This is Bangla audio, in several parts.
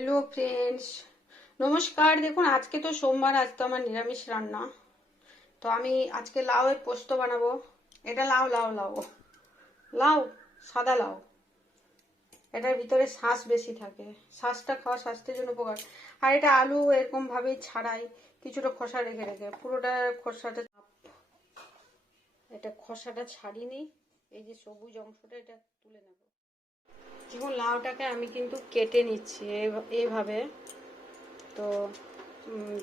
হ্যালো ফ্রেন্ডস, নমস্কার। দেখুন, আজকে তো সোমবার, আজ তো আমার নিরামিষ রান্না। তো আমি আজকে লাউয়ের পোস্ত বানাবো। এটা লাউ লাউ লাউ লাউ, সাদা লাউ। এটার ভিতরে শাঁস বেশি থাকে, শাঁসটা খাওয়া স্বাস্থ্যের জন্য উপকার। আর এটা আলু এরকম ভাবেই ছাড়াই, কিছুটা খোসা রেখে রেখে পুরোটা খোসাটা, এটা খোসাটা ছাড়িয়ে নিই। এই যে সবুজ অংশটা এটা তুলে নেব। দেখুন, লাউটাকে আমি কিন্তু কেটে নিচ্ছি এইভাবে। তো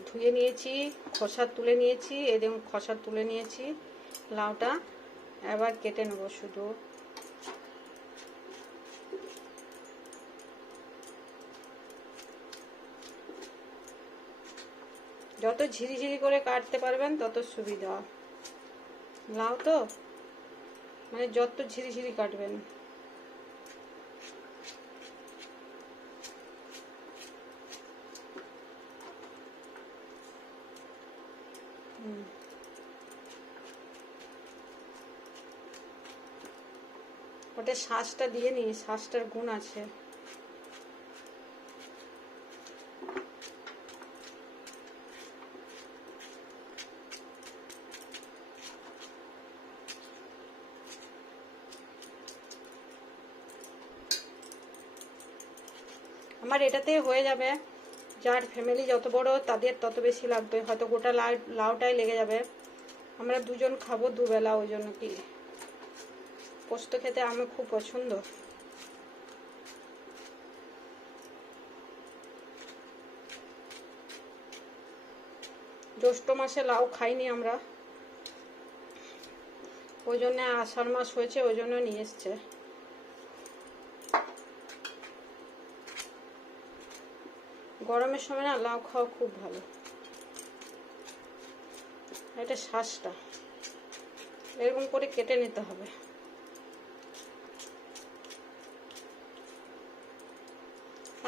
ধুয়ে নিয়েছি, খোসা তুলে নিয়েছি, এই দেখুন খোসা তুলে নিয়েছি লাউটা। এবার কেটে নেব শুধু। যত ঝিরিঝিরি করে কাটতে পারবেন তত সুবিধা। লাউ তো মানে যত ঝিরিঝিরি কাটবেন। ওটা শাঁসটা দিয়ে নিই, শাঁসটার গুণ আছে। আমার এটাতে হয়ে যাবে। যার ফ্যামিলি যত বড় তাদের তত বেশি লাগবে, হয়তো গোটা লাউটাই লেগে যাবে। আমরা দুজন খাবো দুবেলা, ওই জন্য কি পোস্ত খেতে আমার খুব পছন্দ। জ্যৈষ্ঠ মাসে লাউ খাইনি আমরা, ওই জন্য আষাঢ় মাস হয়েছে ওই জন্য নিয়ে এসছে। গরমের সময় না লাউ খাওয়া খুব ভালো। এটা শাঁসটা এরকম করে কেটে নিতে হবে।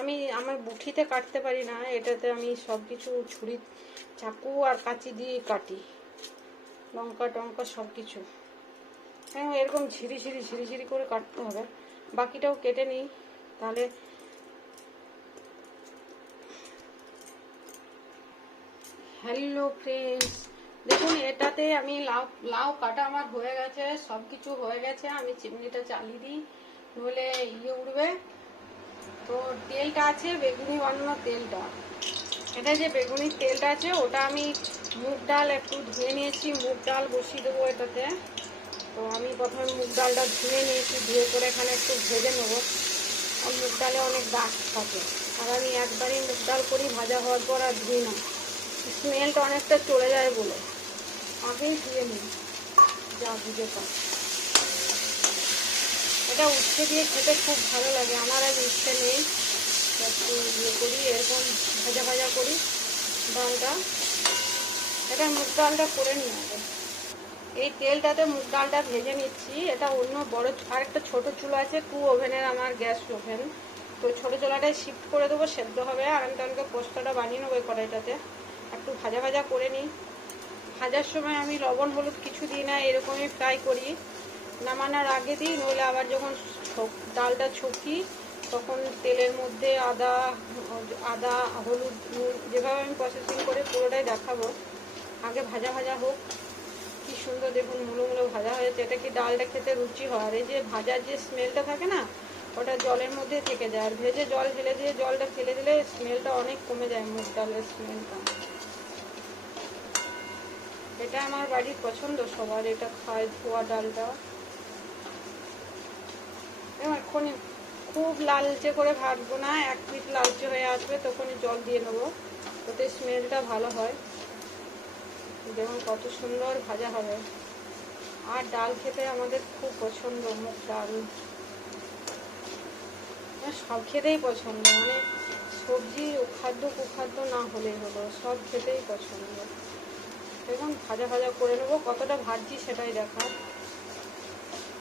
আমি আমার বুঠিতে কাটতে পারি না, এটাতে আমি সব কিছু ছুরি, চাকু আর কাঁচি দিয়ে কাটি, লঙ্কা টঙ্কা সব কিছু। হ্যাঁ, এরকম ঝিরিঝিরি ঝিরিঝিরি করে কাটতে হবে। বাকিটাও কেটে নিই তাহলে। হ্যালো ফ্রেন্ডস, দেখুন এটাতে আমি লাউ লাউ কাটা আমার হয়ে গেছে, সব কিছু হয়ে গেছে। আমি চিমনিটা চালিয়ে দিই, নইলে উঠবে। তো তেলটা আছে বেগুনি বানানোর তেলটা, এটা যে বেগুনির তেলটা আছে ওটা আমি মুগ ডাল একটু ধুয়ে নিয়েছি, মুগ ডাল বসিয়ে দেবো এটাতে। তো আমি প্রথমে মুগ ডালটা ধুয়ে নিয়েছি, ধুয়ে করে এখানে একটু ভেজে নেবো। আর মুগ ডালে অনেক দাগ থাকে, আর আমি একবারই মুগ ডাল করি, ভাজা হওয়ার পর আর ধুই না, স্মেলটা অনেকটা চলে যায় বলে আগেই ধুয়ে নিই, যা বুঝে পাই। এটা উচ্ছে দিয়ে খেতে খুব ভালো লাগে। আমার আজ উচ্ছে নেই, একটু করি এরকম ভাজা ভাজা করি ডালটা। এটা মুগ ডালটা করে নিয়ে হবে। এই তেলটাতে মুগ ডালটা ভেজে নিচ্ছি। এটা অন্য বড় আর একটা ছোটো চুলো আছে, 2 ওভেনের আমার গ্যাস ওভেন। তো ছোটো চুলাটায় শিফট করে দেবো, সেদ্ধ হবে। আর আমি তাহলে পোস্তটা বানিয়ে নেবো কড়াইটাতে। একটু ভাজা ভাজা করে নিই। ভাজার সময় আমি লবণ হলুদ কিছু দিই না, এরকমই ফ্রাই করি। নামানোর আগে দিই, নইলে আবার যখন ডালটা ছকি তখন তেলের মধ্যে আদা আদা হলুদ নুন, যেভাবে আমি প্রসেসিং করে পুরোটাই দেখাবো। আগে ভাজা ভাজা হোক। কি সুন্দর দেখুন, মুলো মুলো ভাজা হয়েছে। এটা কি ডালটা খেতে রুচি হয়। আর এই যে ভাজার যে স্মেলটা থাকে না, ওটা জলের মধ্যে থেকে যায়। আর ভেজে জল ফেলে দিয়ে জলটা ফেলে দিলে স্মেলটা অনেক কমে যায়, মুগ ডালের স্মেলটা। এটা আমার বাড়ির পছন্দ সবার, এটা খায় ধোয়া ডালটা। এখনই খুব লালচে করে ভাজবো না, 1 পিঠ লালচে হয়ে আসবে তখনই জল দিয়ে নেবো, ওতে স্মেলটা ভালো হয়। দেখুন কত সুন্দর ভাজা হবে। আর ডাল খেতে আমাদের খুব পছন্দ, মুগ ডাল সব খেতেই পছন্দ। মানে সবজি খাদ্য কুখাদ্য না হলেই হলো, সব খেতেই পছন্দ। দেখুন ভাজা ভাজা করে নেবো, কতটা ভাজছি সেটাই দেখার।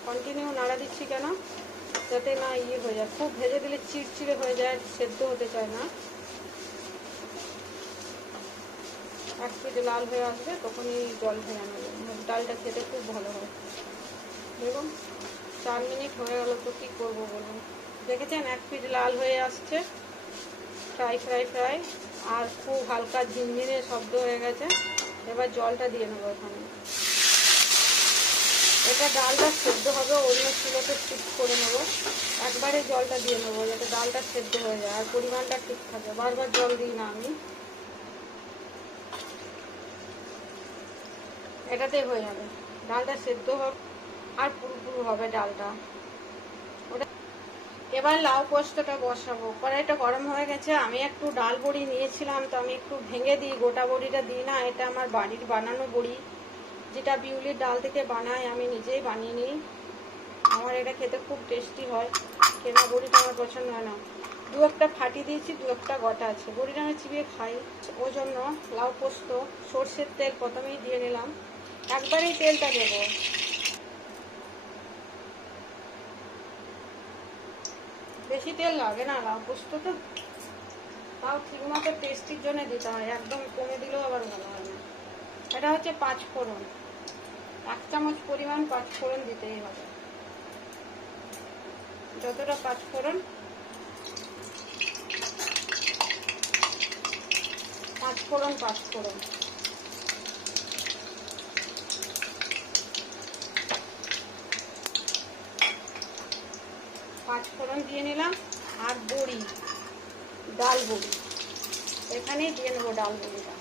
কন্টিনিউ নাড়া দিচ্ছি কেন, যাতে না হয়ে যায়। খুব ভেজে দিলে চিড়চিড়ে হয়ে যায়, সেদ্ধ হতে চায় না। 1 পিঠ লাল হয়ে আসবে তখনই জল ফেলে নেবে। মুগ ডালটা খেতে খুব ভালো হয়। দেখুন 4 মিনিট হয়ে গেল, তো কী করবো বলুন। দেখেছেন 1 পিঠ লাল হয়ে আসছে। ফ্রাই ফ্রাই ফ্রাই আর খুব হালকা ঝিনঝিনে শব্দ হয়ে গেছে। এবার জলটা দিয়ে নেবো এখানে। এটা ডালটা সেদ্ধ হবে, অন্য চুলোতে শিফট করে নেবো। একবারে জলটা দিয়ে নেবো যাতে ডালটা সেদ্ধ হয়ে যায় আর পরিমাণটা ঠিক থাকে। বারবার জল দিই না আমি, এটাতেই হয়ে যাবে। ডালটা সেদ্ধ হবে আর পুরো হবে ডালটা। ওটা এবার লাউ পোস্তটা বসাবো। কড়াইটা গরম হয়ে গেছে। আমি একটু ডাল বড়ি নিয়েছিলাম, তো আমি একটু ভেঙে দিই, গোটা বড়িটা দিই না। এটা আমার বাড়ির বানানো বড়ি, যেটা বিউলির ডাল থেকে বানাই, আমি নিজেই বানিয়ে নিই। আমার এটা খেতে খুব টেস্টি হয়। কেনা বড়িটা আমার পছন্দ হয় না। দু একটা ফাটি দিয়েছি, দু একটা গোটা আছে। বড়িটা আমি চিবিয়ে খাই, ওই জন্য লাউ পোস্ত সর্ষের তেল প্রথমেই দিয়ে নিলাম। একবারেই তেলটা দেবো। বেশি তেল লাগে না লাউ পোস্ত তো, তাও ঠিক মতো টেস্টির জন্য দিতে হয়, একদম কমে দিলেও আবার ভালো হয় না। এটা হচ্ছে 5 ফোড়ন, 1 চামচ পরিমাণ 5 ফোড়ন দিতেই হবে। যতটা 5 ফোড়ন, 5 ফোড়ন 5 ফোড়ন। পাঁচ ফোড়ন দিয়ে নিলাম। আর বড়ি, ডাল বড়ি এখানেই দিয়ে নেবো। ডাল বড়িটা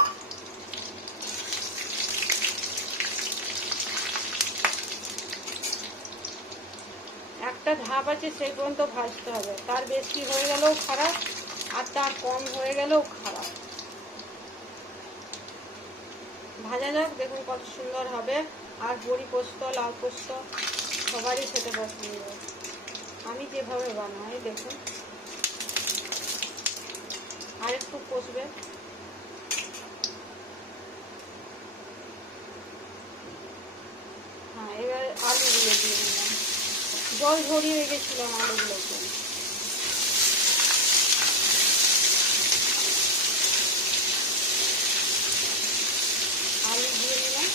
একটা ধাপ আছে, সেই পর্যন্ত ভাজতে হবে। তার বেশি হয়ে গেলেও খারাপ আর তার কম হয়ে গেলেও খারাপ। ভাজা যাক, দেখুন কত সুন্দর হবে। আর বড়ি পোস্ত, লাউ পোস্ত সবারই খেতে পছন্দ। আমি যেভাবে বানাই দেখুন। আর একটু কষবে। হ্যাঁ, এবার আলুগুলো দিয়ে নিলাম। জল ঝরিয়ে রেখেছিলাম আলুগুলোকে। আলু দিয়ে নিলাম।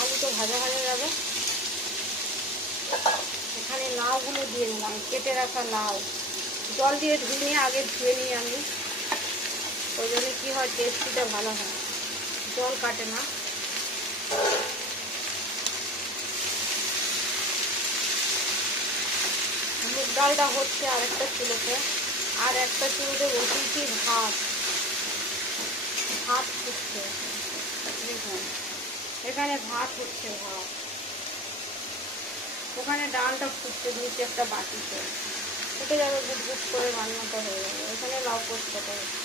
আলু তো ভাজা ভাজা যাবে। এখানে লাউগুলো দিয়ে নিলাম, কেটে রাখা লাউ। জল দিয়ে ধুয়ে নিয়ে আগে ধুয়ে নিই আমি, ওই জন্য কী হয়, টেস্টিটা ভালো হয়, জল কাটে না। মুগ ডালটা হচ্ছে আরেকটা চুলোতে, আর একটা চুলোতে বসিয়েছি ভাত। ভাত হচ্ছে, দেখুন এখানে ভাত হচ্ছে। ভাত ওখানে ডালটা ফুটতে দিয়েছি একটা বাটিতে, ফুটে যাবে, গুট করে রান্নাটা হয়ে যাবে। এখানে লাউ পোস্তটা হচ্ছে।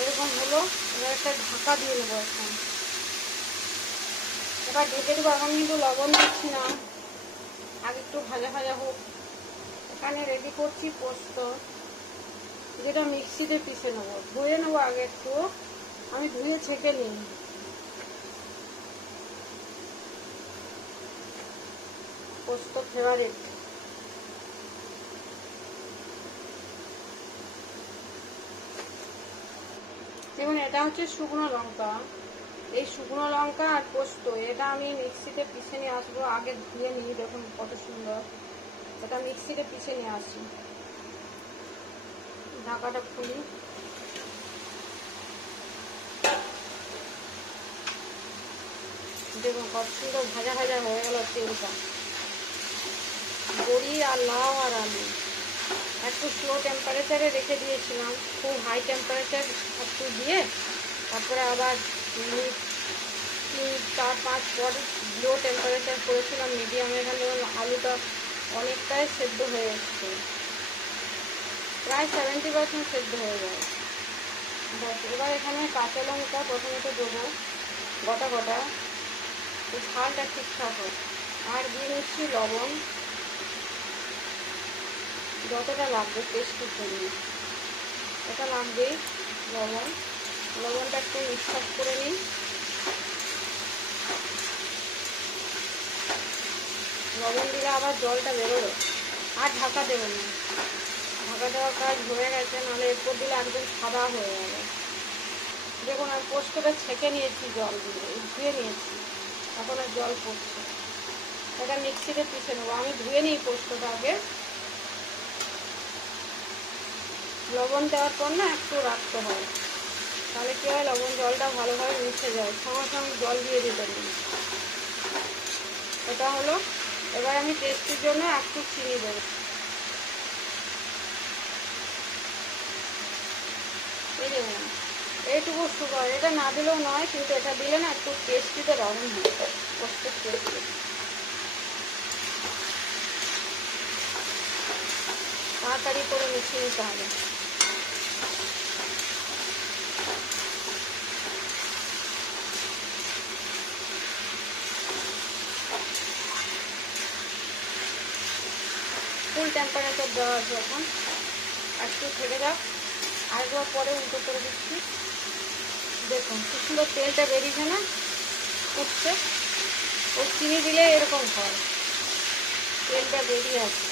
এরকম হলো। এবার একটা ঢাকা দিয়ে নেবো এখন। এবার ঢেকে দেবো। এখন কিন্তু লবণ দিচ্ছি না, আগে একটু ভাজা ভাজা হোক। এখানে রেডি করছি পোস্ত, যেটা মিক্সিতে পিষে নেবো। ধুয়ে নেবো আগে একটু, আমি ধুয়ে ছেঁকে নিই। পোস্ত ফেভারিট। দেখুন এটা হচ্ছে শুকনো লঙ্কা। এই শুকনো লঙ্কা আর পোস্ত এটা আমি মিক্সিতে পিষে নিয়ে আসবো। আগে ধুয়ে নিই, দেখুন কত সুন্দর। এটা মিক্সিতে পিষে নিয়ে আসি। ঢাকাটা খুলি। দেখুন কত সুন্দর ভাজা ভাজা হয়ে গেল তেলটা। বড়ি আর লাউ আর আলু একটু স্লো টেম্পারেচারে রেখে দিয়েছিলাম, খুব হাই টেম্পারেচার একটু দিয়ে তারপরে আবার 3-4-5 পর লো টেম্পারেচার করেছিলাম মিডিয়ামে। এখানে আলুটা অনেকটাই সেদ্ধ হয়ে এসছে, প্রায় 70% সেদ্ধ হয়ে যায়। বাস, এবার এখানে কাঁচা লঙ্কা প্রথমে তো দেবো গোটা গোটা, এই ঝালটা ঠিকঠাক হয়। আর দিয়ে নিচ্ছি লবণ, যতটা লাগবে টেস্টের জন্য, এটা লাগবেই লবণ। লবণটা একটু মিক্স করে নিই। লবণ দিলে আবার জলটা বেরোবে। আর ঢাকা দেবেন না, ঢাকা দেওয়ার কাজ হয়ে গেছে, নাহলে এরপর দিলে একদম সাদা হয়ে যাবে। দেখুন আমি পোস্তটা ছেঁকে নিয়েছি, জল দিয়ে ধুয়ে নিয়েছি, এখন আর জল পড়ছে। এটা মিক্সিতে পিষে নেবো। আমি ধুয়ে নিই পোস্তটা আগে, লবণ দেওয়ার পর না একটু রাখতে হয়, তাহলে কী হয় লবণ জলটা ভালোভাবে মিশে যায়, সঙ্গে সঙ্গে জল দিয়ে দিতে নেই। এটা হলো। এবার আমি টেস্টের জন্য একটু চিনি দেবো। এই দেখুন এইটুকু সুগার, এটা না দিলেও নয়, কিন্তু এটা দিলে না একটু টেস্টিতে দারুণ হয়, পোস্তের টেস্টি। তাড়াতাড়ি করে মিশিয়ে নিতে হবে। ফুল টেম্পারেচার দেওয়া আছে এখন, একটু থেকে যাক, আরেকবার পরে উল্টো করে দিচ্ছি। দেখুন কি সুন্দর তেলটা বেরিয়েছে না, উঠছে। ওই চিনি দিলে এরকম হয়, তেলটা বেরিয়ে আছে,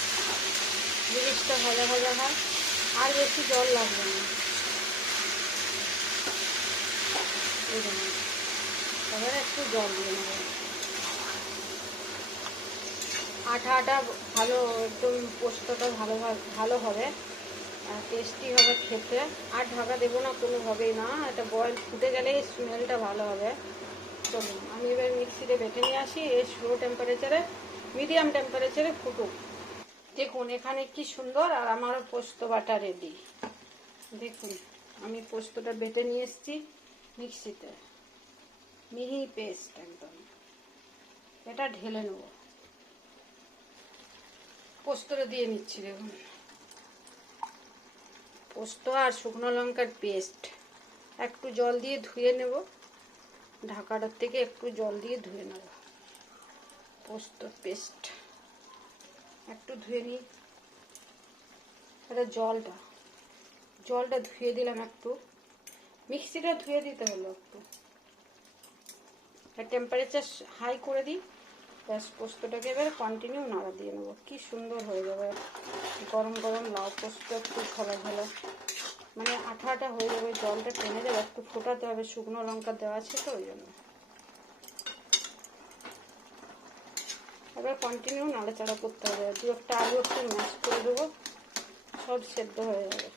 জিনিসটা ভাজা ভাজা হয়, আর বেশি জল লাগবে না। এবারে একটু জল দিয়ে নেব। আঠা আঠা ভালো, একদম পোস্তটা ভালো হবে, টেস্টি হবে খেতে। আর ঢাকা দেবো না কোনোভাবেই না, এটা বয়েল ফুটে গেলেই স্মেলটা ভালো হবে। চলুন আমি এবার মিক্সিতে বেটে নিয়ে আসি, এই স্লো টেম্পারেচারে, মিডিয়াম টেম্পারেচারে ফুটুক। দেখুন এখানে কি সুন্দর, আর আমারও পোস্ত বাটা রেডি। দেখুন আমি পোস্তটা বেটে নিয়ে এসেছি মিক্সিতে, মিহি পেস্ট একদম। এটা ঢেলে নেব, পোস্তটা দিয়ে নিচ্ছি। দেখুন পোস্ত আর শুকনো লঙ্কার পেস্ট, একটু জল দিয়ে ধুয়ে নেব, ঢাকাটার থেকে একটু জল দিয়ে ধুয়ে নেব। পোস্ত পেস্ট একটু ধুয়ে নিই, এটা জলটা ধুয়ে দিলাম একটু, মিক্সিটা ধুয়ে দিতে হলো একটু। টেম্পারেচার হাই করে দিই, ব্যাস পোস্তটাকে এবার কন্টিনিউ নাড়া দিয়ে নেবো। কি সুন্দর হয়ে যাবে গরম গরম লাউ পোস্ত, একটু ঝালা ঝালা, মানে আঠা আঠা হয়ে যাবে, জলটা টেনে যাবে, একটু ফোটাতে হবে, শুকনো লঙ্কা দেওয়া আছে তো ওই জন্য। এবার কন্টিনিউ নাড়াচাড়া করতে হবে, দু একটা আলু একটু ম্যাশ করে দেবো, সব সেদ্ধ হয়ে যাবে।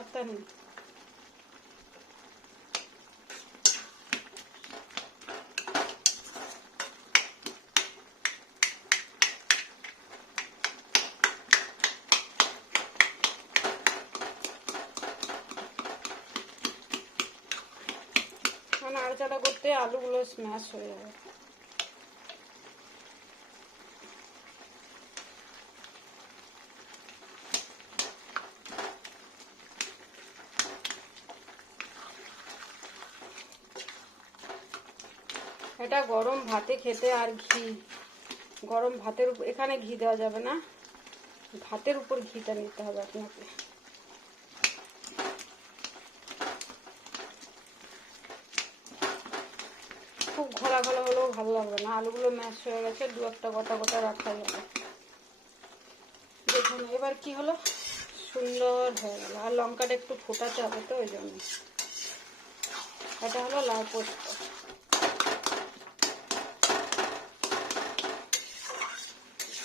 আচ্ছা নেই নাড়াচাড়া করতে আলুগুলো স্ম্যাশ হয়ে যাবে। এটা গরম ভাতে খেতে, আর ঘি, গরম ভাতের উপর, এখানে ঘি দেওয়া যাবে না, ভাতের উপর ঘিটা নিতে হবে আপনাকে। খুব ঘোলা ঘোলা হলেও ভালো লাগবে না, আলুগুলো ম্যাশ হয়ে গেছে, দু একটা গোটা গোটা রাখা যাবে। দেখুন এবার কি হলো, সুন্দর হয়ে গেল, আর লঙ্কাটা একটু ফোটাতে হবে তো ওই জন্য। এটা হলো লাউ পোস্ত।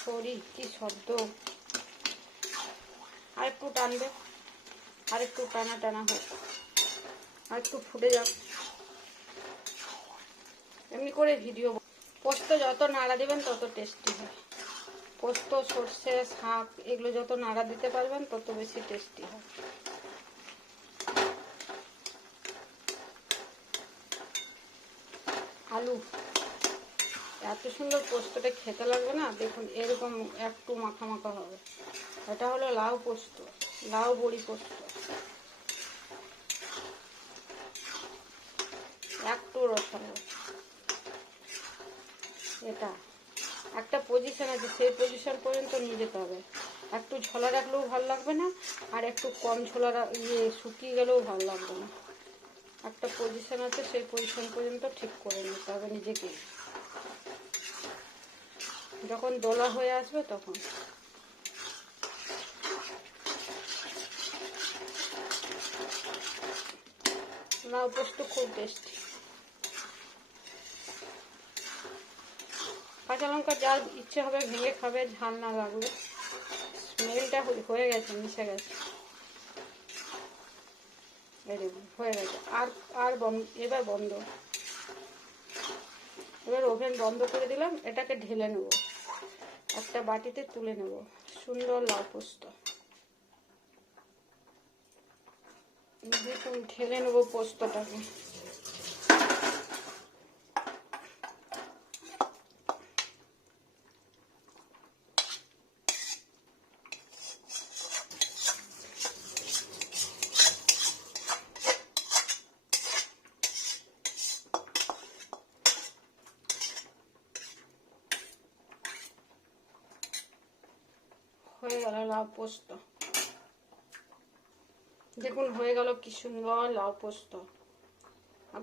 সরি কি শব্দ, আর একটু টানবে, আর একটু টানা টানা হোক, আর একটু ফুটে যাক, এমনি করে ভিডিও। পোস্ত যত নাড়া দেবেন তত টেস্টি হয়, পোস্ত সর্ষে শাক এগুলো যত নাড়া দিতে পারবেন তত বেশি টেস্টি হয়। আলু এত সুন্দর পোস্তটা খেতে লাগবে না, দেখুন এরকম একটু মাখা মাখা হবে। এটা হলো লাউ পোস্ত, লাউ বড়ি পোস্ত, একটু রসালো। এটা একটা পজিশন আছে, সেই পজিশন পর্যন্ত নিয়ে যেতে হবে, একটু ঝোলা রাখলেও ভালো লাগবে না, আর একটু কম ঝোলা শুকিয়ে গেলেও ভালো লাগবে না। একটা পজিশন আছে, সেই পজিশন পর্যন্ত ঠিক করে নিতে হবে নিজেকে, যখন দোলা হয়ে আসবে তখন। লাউ পোস্ত খুব টেস্টি। কাঁচা লঙ্কা যার ইচ্ছে হবে ভেঙে খাবে, ঝাল না লাগবে। স্মেলটা হয়ে গেছে, মিশে গেছে, হয়ে গেছে। আর এবার বন্ধ। এবার ওভেন বন্ধ করে দিলাম। এটাকে ঢেলে নেব, একটা বাটিতে তুলে নেব। সুন্দর লাউ পোস্ত দেখুন, ঢেলে নেব পোস্তটাকে। হয়ে গেল লাউ পোস্ত। দেখুন হয়ে গেল কি সুন্দর লাউ পোস্ত।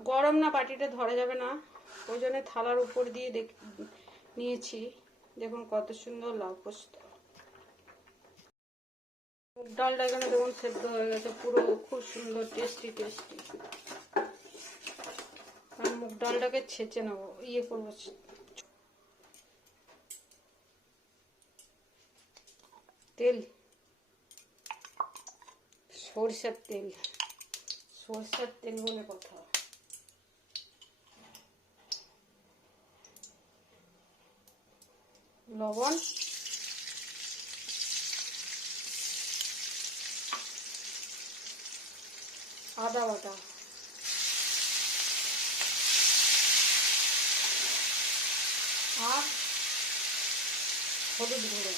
গরম না, বাটিতে ধরা যাবে না, ওই জন্য থালার উপর দিয়ে নিয়েছি। দেখুন কত সুন্দর লাউ পোস্ত। মুগ ডালটা এখানে দেখুন সেদ্ধ হয়ে গেছে পুরো, খুব সুন্দর টেস্টি টেস্টি। আমি মুগ ডালটাকে ছেঁচে নেবো, করবো। তেল, সরষের তেল, সরষের তেল বলে কথা। লবণ, আদা বাটা, আর হলুদ গুঁড়ো।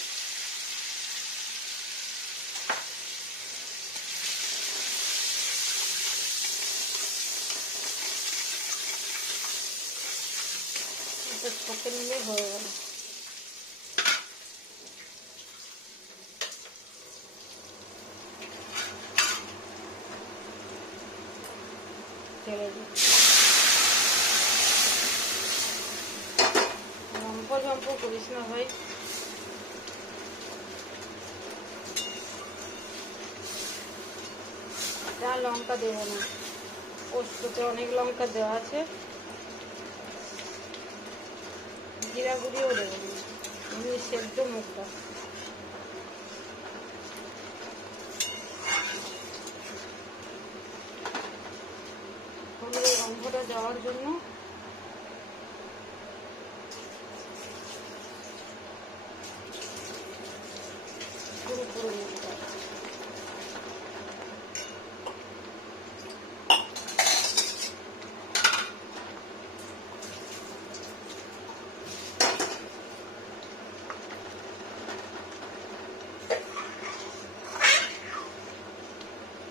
এটা ছকে নিলে হয়ে গেল। ঢেলে দিই। ঝম্প করিস না ভাই। যা লঙ্কা দেবো না, পোস্ততে অনেক লঙ্কা দেওয়া আছে। জিরা গুঁড়িও দেবো না, এমনি সেদ্ধ মুগটা। হলুদের গন্ধটা যাওয়ার জন্য পুরো পুরো মুগটা।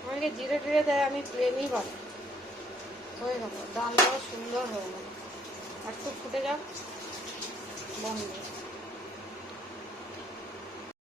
অনেকে জিরে টিরে দেয়, আমি প্লেনই বানাই। হয়ে গেল, ডালটাও সুন্দর হয়ে গেল। একটু ফুটে যাক, বন্ধ।